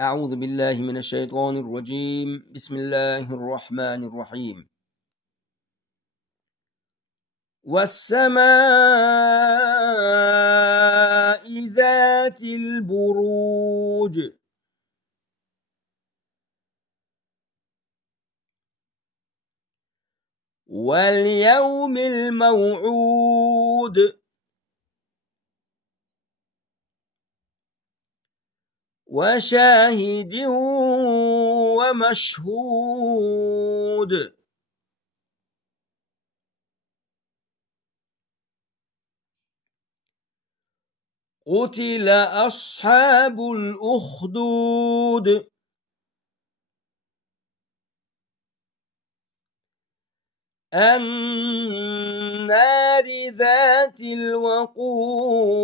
أعوذ بالله من الشيطان الرجيم. بسم الله الرحمن الرحيم. والسماء ذات البروج واليوم الموعود وشاهد ومشهود. قتل أصحاب الأخدود النار ذات الوقود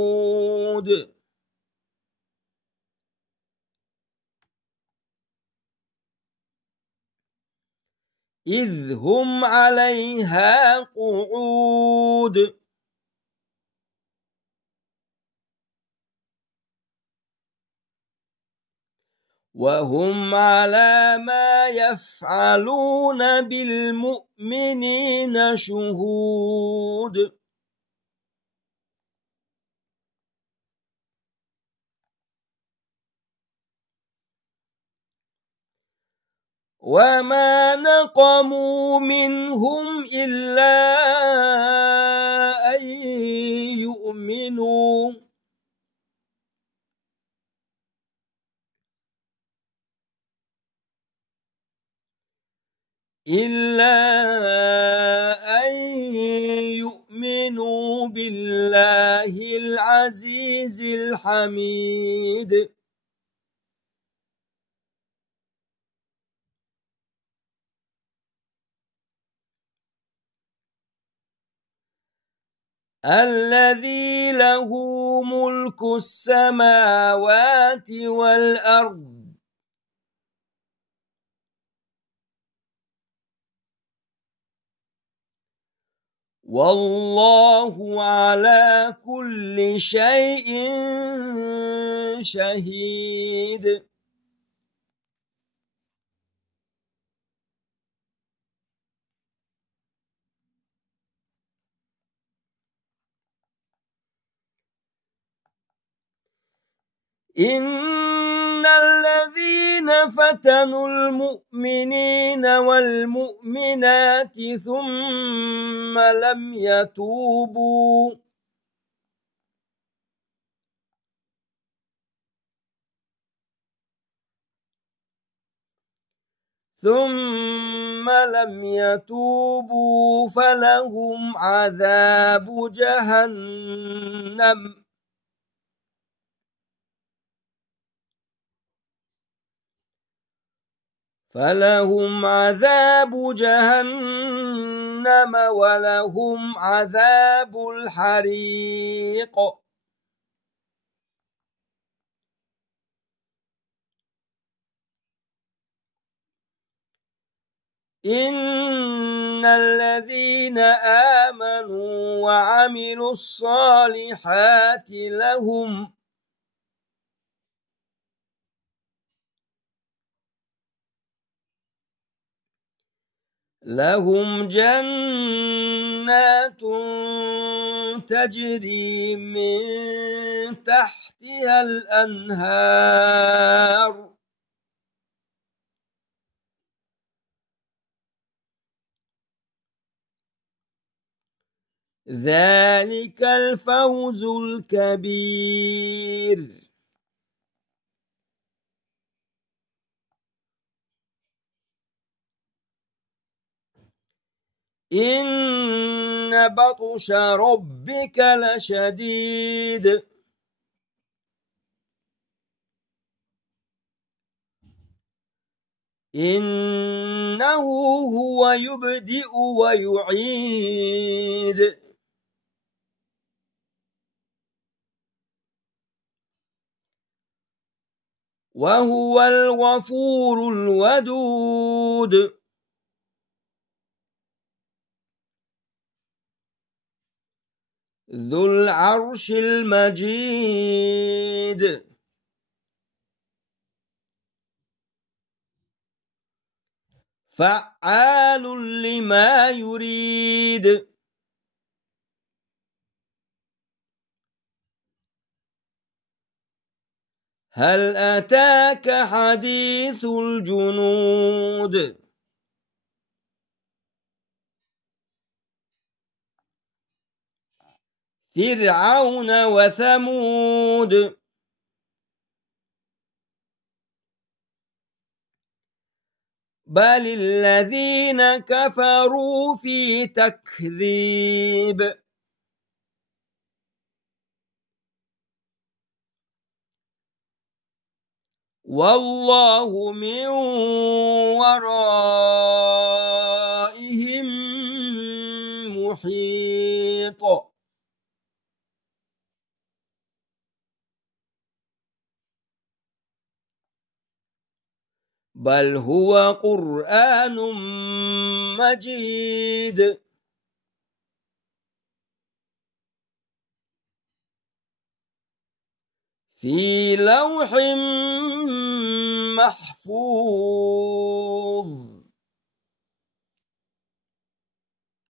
إذ هم عليها قعود وهم على ما يفعلون بالمؤمنين شهود. وما نقموا منهم إلا أن يؤمنوا بالله العزيز الحميد. الذي له ملك السماوات والأرض والله على كل شيء شهيد. إن الذين فتنوا المؤمنين والمؤمنات ثم لم يتوبوا فلهم عذاب جهنم ولهم عذاب الحريق. إن الذين آمنوا وعملوا الصالحات لهم جنات تجري من تحتها الأنهار ذلك الفوز الكبير. إن بطش ربك لشديد إنه هو يبدئ ويعيد وهو الغفور الودود ذو العرش المجيد. فعال لما يريد هل أتاك حديث الجنود فرعون وثمود بل الذين كفروا في تكذيب والله من ورائهم محيط بل هو قرآن مجيد في لوح محفوظ